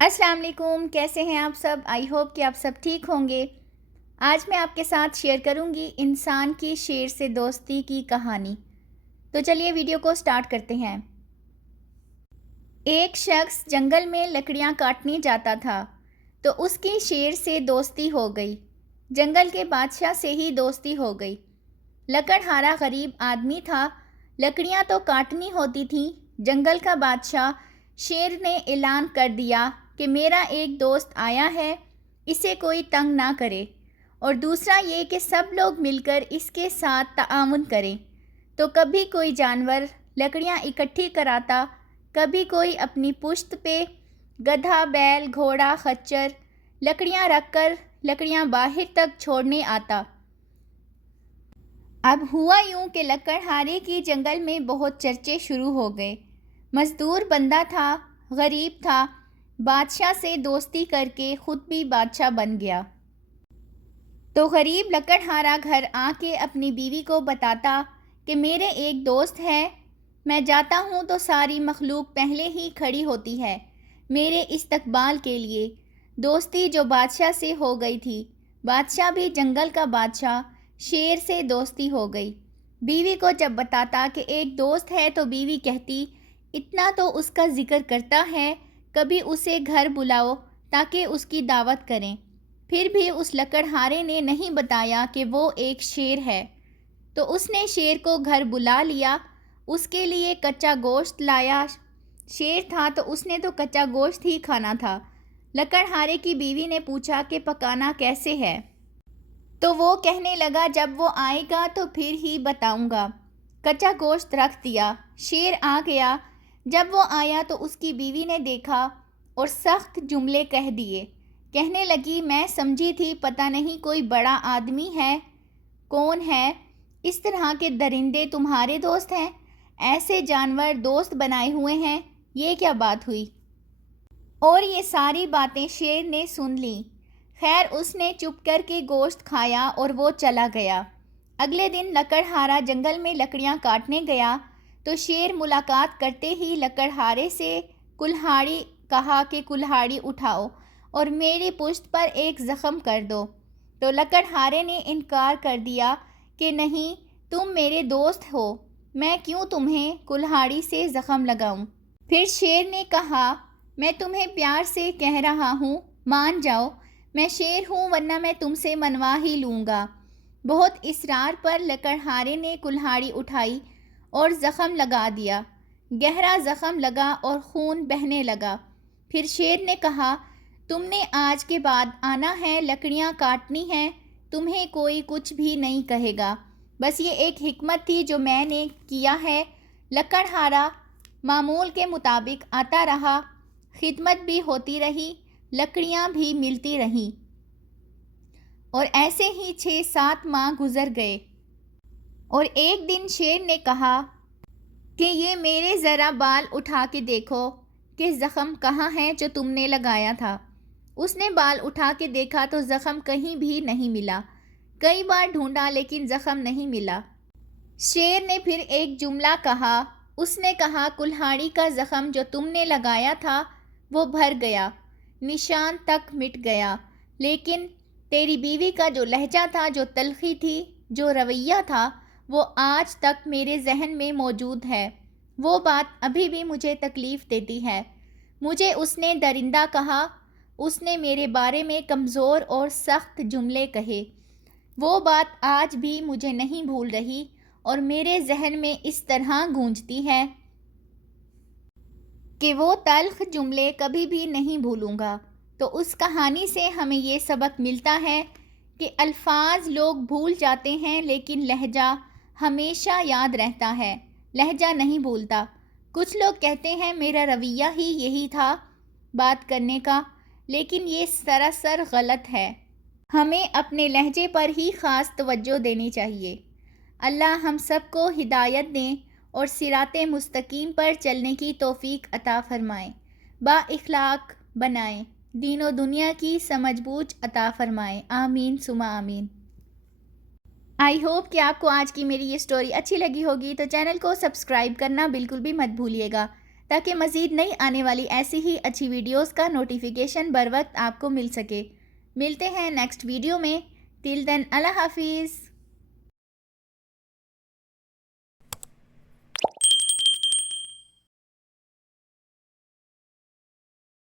السلام علیکم، کیسے ہیں آپ سب؟ آئی ہوپ کہ آپ سب ٹھیک ہوں گے۔ آج میں آپ کے ساتھ شیئر کروں گی انسان کی شیر سے دوستی کی کہانی۔ تو چلیے ویڈیو کو سٹارٹ کرتے ہیں۔ ایک شخص جنگل میں لکڑیاں کاٹنے جاتا تھا تو اس کی شیر سے دوستی ہو گئی۔ جنگل کے بادشاہ سے ہی دوستی ہو گئی۔ لکڑہارا غریب آدمی تھا، لکڑیاں تو کاٹنی ہوتی تھیں۔ جنگل کا بادشاہ شیر نے اعلان کر دیا کہ میرا ایک دوست آیا ہے، اسے کوئی تنگ نہ کرے، اور دوسرا یہ کہ سب لوگ مل کر اس کے ساتھ تعاون کریں۔ تو کبھی کوئی جانور لکڑیاں اکٹھی کراتا، کبھی کوئی اپنی پشت پہ گدھا، بیل، گھوڑا، خچر لکڑیاں رکھ کر لکڑیاں باہر تک چھوڑنے آتا۔ اب ہوا یوں کہ لکڑہارے کی جنگل میں بہت چرچے شروع ہو گئے۔ مزدور بندہ تھا، غریب تھا، بادشاہ سے دوستی کر کے خود بھی بادشاہ بن گیا۔ تو غریب لکڑہارا گھر آ کے اپنی بیوی کو بتاتا کہ میرے ایک دوست ہے، میں جاتا ہوں تو ساری مخلوق پہلے ہی کھڑی ہوتی ہے میرے استقبال کے لیے۔ دوستی جو بادشاہ سے ہو گئی تھی، بادشاہ بھی جنگل کا بادشاہ، شیر سے دوستی ہو گئی۔ بیوی کو جب بتاتا کہ ایک دوست ہے تو بیوی کہتی، اتنا تو اس کا ذکر کرتا ہے، کبھی اسے گھر بلاؤ تاکہ اس کی دعوت کریں۔ پھر بھی اس لکڑہارے نے نہیں بتایا کہ وہ ایک شیر ہے۔ تو اس نے شیر کو گھر بلا لیا، اس کے لیے کچا گوشت لایا۔ شیر تھا تو اس نے تو کچا گوشت ہی کھانا تھا۔ لکڑہارے کی بیوی نے پوچھا کہ پکانا کیسے ہے؟ تو وہ کہنے لگا جب وہ آئے گا تو پھر ہی بتاؤں گا۔ کچا گوشت رکھ دیا، شیر آ گیا۔ جب وہ آیا تو اس کی بیوی نے دیکھا اور سخت جملے کہہ دیے۔ کہنے لگی، میں سمجھی تھی پتہ نہیں کوئی بڑا آدمی ہے، کون ہے؟ اس طرح کے درندے تمہارے دوست ہیں؟ ایسے جانور دوست بنائے ہوئے ہیں، یہ کیا بات ہوئی؟ اور یہ ساری باتیں شیر نے سن لیں۔ خیر اس نے چپ کر کے گوشت کھایا اور وہ چلا گیا۔ اگلے دن لکڑہارا جنگل میں لکڑیاں کاٹنے گیا تو شیر ملاقات کرتے ہی لکڑہارے سے کلہاڑی کہا کہ کلہاڑی اٹھاؤ اور میری پشت پر ایک زخم کر دو۔ تو لکڑہارے نے انکار کر دیا کہ نہیں، تم میرے دوست ہو، میں کیوں تمہیں کلہاڑی سے زخم لگاؤں؟ پھر شیر نے کہا، میں تمہیں پیار سے کہہ رہا ہوں، مان جاؤ، میں شیر ہوں ورنہ میں تم سے منوا ہی لوں گا۔ بہت اصرار پر لکڑہارے نے کلہاڑی اٹھائی اور زخم لگا دیا۔ گہرا زخم لگا اور خون بہنے لگا۔ پھر شیر نے کہا، تم نے آج کے بعد آنا ہے، لکڑیاں کاٹنی ہیں، تمہیں کوئی کچھ بھی نہیں کہے گا، بس یہ ایک حکمت تھی جو میں نے کیا ہے۔ لکڑہارا معمول کے مطابق آتا رہا، خدمت بھی ہوتی رہی، لکڑیاں بھی ملتی رہیں، اور ایسے ہی 6-7 ماہ گزر گئے۔ اور ایک دن شیر نے کہا کہ یہ میرے ذرا بال اٹھا کے دیکھو کہ زخم کہاں ہے جو تم نے لگایا تھا۔ اس نے بال اٹھا کے دیکھا تو زخم کہیں بھی نہیں ملا۔ کئی بار ڈھونڈا لیکن زخم نہیں ملا۔ شیر نے پھر ایک جملہ کہا، اس نے کہا، کلہاڑی کا زخم جو تم نے لگایا تھا وہ بھر گیا، نشان تک مٹ گیا، لیکن تیری بیوی کا جو لہجہ تھا، جو تلخی تھی، جو رویہ تھا، وہ آج تک میرے ذہن میں موجود ہے۔ وہ بات ابھی بھی مجھے تکلیف دیتی ہے۔ مجھے اس نے درندہ کہا، اس نے میرے بارے میں کمزور اور سخت جملے کہے۔ وہ بات آج بھی مجھے نہیں بھول رہی اور میرے ذہن میں اس طرح گونجتی ہے کہ وہ تلخ جملے کبھی بھی نہیں بھولوں گا۔ تو اس کہانی سے ہمیں یہ سبق ملتا ہے کہ الفاظ لوگ بھول جاتے ہیں لیکن لہجہ ہمیشہ یاد رہتا ہے، لہجہ نہیں بھولتا۔ کچھ لوگ کہتے ہیں میرا رویہ ہی یہی تھا بات کرنے کا، لیکن یہ سراسر غلط ہے۔ ہمیں اپنے لہجے پر ہی خاص توجہ دینی چاہیے۔ اللہ ہم سب کو ہدایت دیں اور صراط مستقیم پر چلنے کی توفیق عطا فرمائیں، با اخلاق بنائیں، دین و دنیا کی سمجھ بوجھ عطا فرمائیں، آمین ثم آمین۔ آئی ہوپ کہ آپ کو آج کی میری یہ سٹوری اچھی لگی ہوگی، تو چینل کو سبسکرائب کرنا بالکل بھی مت بھولیے گا تاکہ مزید نئی آنے والی ایسی ہی اچھی ویڈیوز کا نوٹیفیکیشن بر وقت آپ کو مل سکے۔ ملتے ہیں نیکسٹ ویڈیو میں۔ ٹل دین اللہ حافظ۔